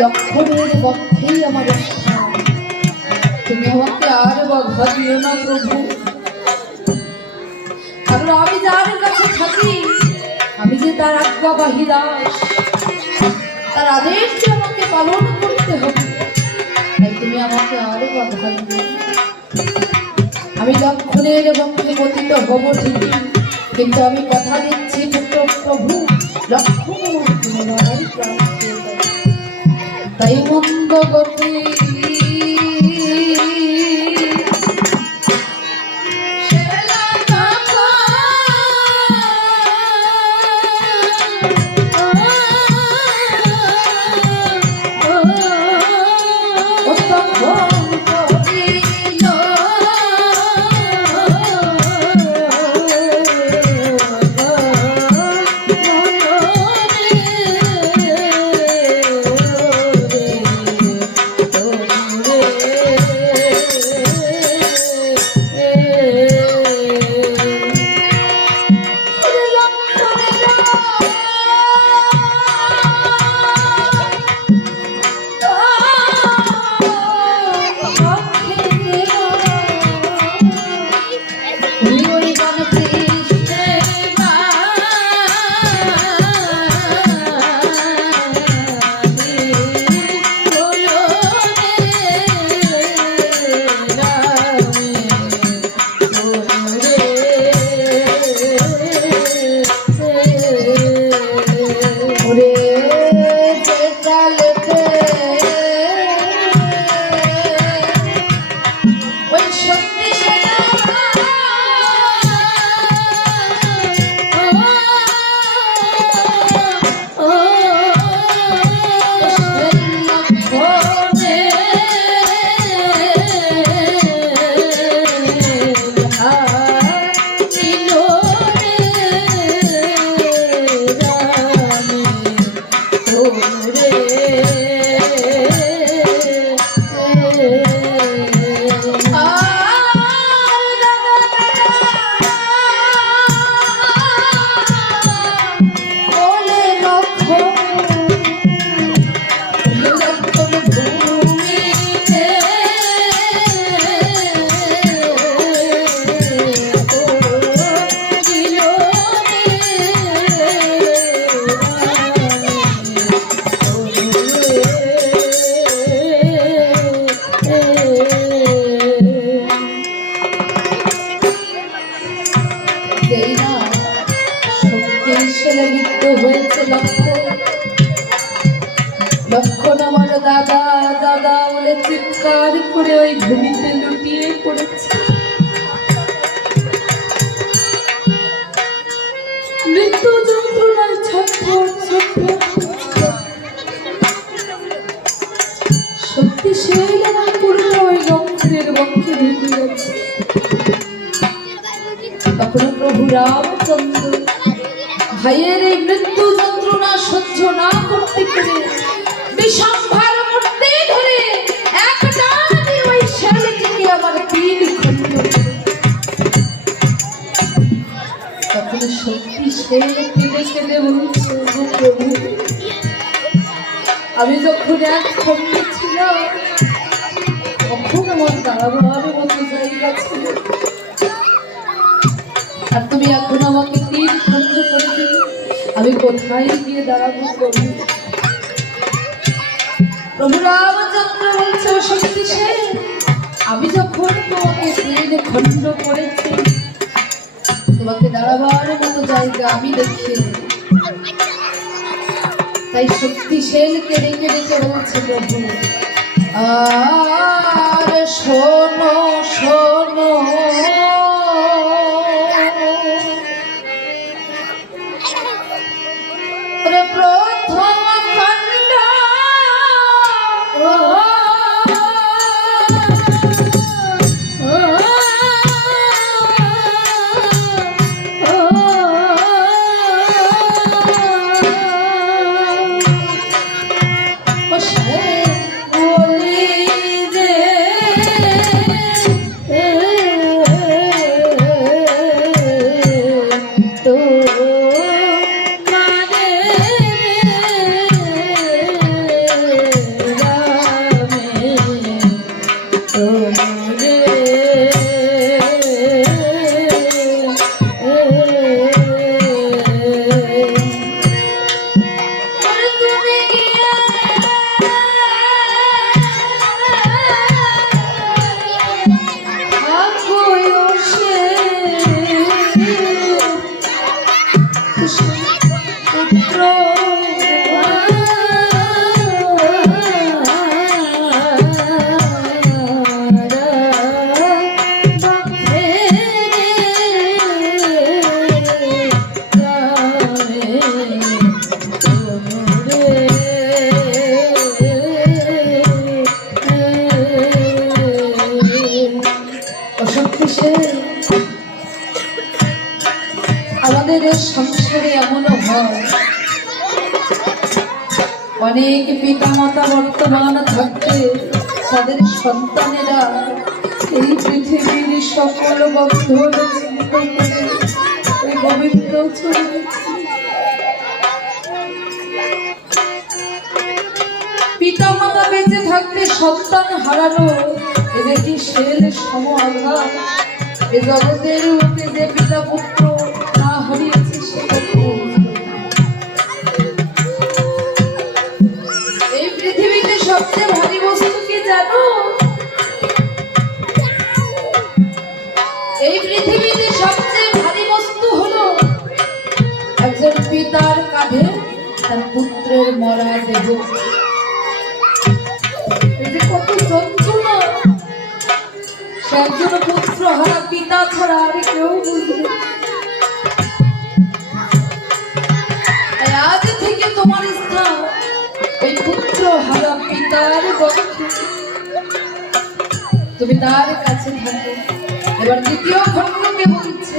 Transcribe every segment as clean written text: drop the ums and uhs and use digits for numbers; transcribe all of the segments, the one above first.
লক্ষণের পক্ষেই আমার স্থান। তুমি আমাকে আর বাধা দিও না প্রভু, কারণ আমি যার কাছে থাকি আমি যে তার আজ্ঞাবাহী দাস, তার আদেশ যে আমাকে পালন করতে হবে, তাই তুমি আমাকে আর বাধা দিও। আমি লক্ষণের পক্ষে পতিত হব ঠিকই, কিন্তু আমি কথা দিচ্ছি পুত্র প্রভু লক্ষণ পুনরায় প্রাপ্ত হবে। তাই মন্দ গতি লক্ষণ আমার দাদা দাদা বলে চিৎকার করে ওই ভূমিতে লুটিয়ে পড়েছে। মৃত্যু যন্ত্রণায় ছটফট ছটফট সত্যি সেই আমার পুরো ওই লক্ষণের বক্ষে ঢুকে গেছে। তখন প্রভু রামচন্দ্র ভাইয়ের এই মৃত্যু যন্ত্রণা সহ্য না করতে পেরে বিষম্ভার মূর্তি ধরে এক টানে ওই শেলটিকে আমার তিন খণ্ড। তখন সত্যি শেল কেঁদে কেঁদে বলছে, প্রভু আমি যখন এক খণ্ডে ছিলাম তখন আমার দাঁড়াবার মতো জায়গা ছিল, আর তুমি এখন আমাকে তিন খণ্ড করে দিলে আমি কোথায় গিয়ে দাঁড়াবো প্রভু? প্রভু রামচন্দ্র বলছে, সত্যি সে আমি যখন তোমাকে তিন খণ্ড করেছি তোমাকে দাঁড়াবার মতো জায়গা আমি দেখিয়ে দেব। তাই শক্তি সেনকে রেখে রেখে বলছে, প্রভু আর শোনো শোনো প্রথম খণ্ড বলি যে অনেক পিতামাতা বর্তমান থাকতে তাদের সন্তানেরা এই পৃথিবীর সকল বন্ধন চিন্তা করে ওই গোবিন্দ চলে গেছে। পিতামাতা বেঁচে থাকতে সন্তান হারানো এ কি শেল সম আঘাত। এ জগতের বুকে যে পিতা পুত্র না হারিয়েছে সে এই পৃথিবীতে সবচেয়ে ভারী বস্তু কি জানো? এই পৃথিবীতে সবচেয়ে ভারী বস্তু হলো একজন পিতার কাঁধে তার পুত্রের মরা দেহ। কত যন্ত্রণা, সে একজন পুত্র হারা পিতা ছাড়া আর কেউ বুঝবে। আজ থেকে তোমার স্থান এই পুত্র হারা পিতার পক্ষে, তুমি তার কাছে থাকো। এবার দ্বিতীয় খণ্ডকে বলছে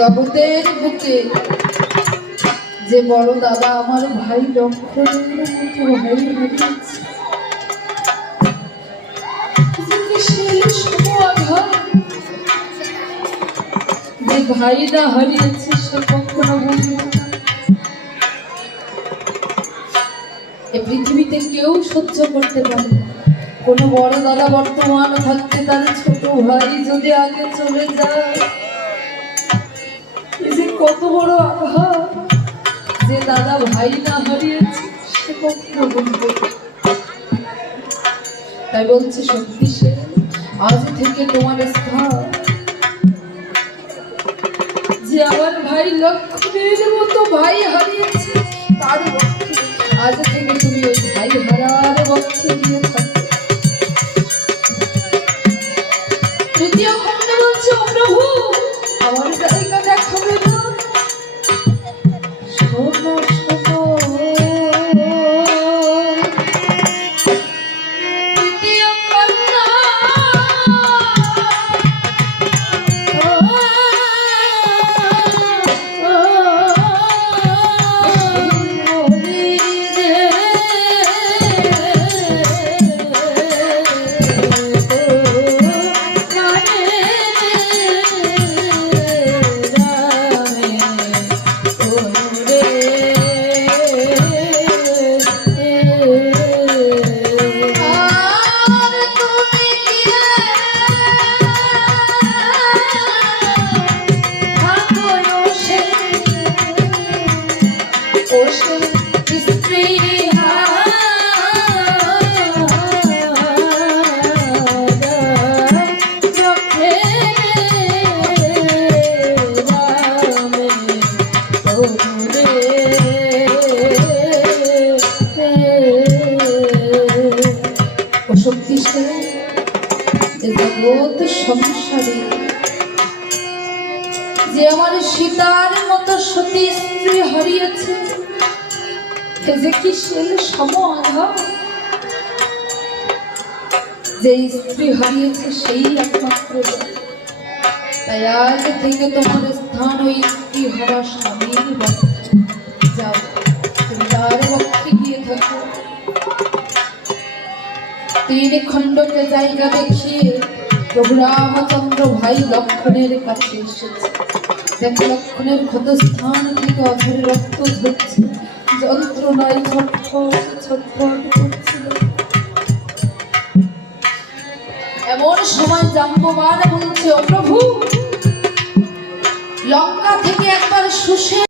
জগতের বুকে যে বড় দাদা আমার ভাই লক্ষণের মতো ভাই হারিয়েছে। যে ভাই না হারিয়েছে সে কখনো বুঝবে না। এ পৃথিবীতে কেউ সহ্য করতে পারে না। কোনো বড় দাদা বর্তমান থাকতে তার ছোট ভাই যদি আগে চলে যায়, কত বড় আঘাত। যে দাদা ভাই না হারিয়েছে সে কখনো বুঝবে। তাই বলছে শক্তিশালী, আজ থেকে তোমার স্থান যে আমার ভাই লক্ষ্মণের মতো ভাই হারিয়েছে তার পক্ষে, আজ থেকে তুমি ওই ভাই হারার পক্ষে নিয়ে থাকো। তৃতীয় খণ্ডে বলছে, ও প্রভু আমার জায়গা দেখাবে না? সংসারে যে আমার সীতার মতো সতী স্ত্রী হারিয়েছে, যে কি শেল সম আঘাত। যে স্ত্রী হারিয়েছে সেই একমাত্র। তাই আজ থেকে তোমার স্থান ওই স্ত্রী হারা স্বামীর যাও, তুমি তার পক্ষে গিয়ে থাকো। তিন খণ্ডকে জায়গা দেখিয়ে প্রভু রামচন্দ্র ভাই লক্ষণের কাছে এসেছে। দেখো লক্ষণের ক্ষতস্থান থেকে অঝরে রক্ত ঝরছে, যন্ত্রণায় ছটফট ছটফট করছিল। এমন সময় জাম্ববান বলছে, ও প্রভু, লঙ্কা থেকে একবার শুষে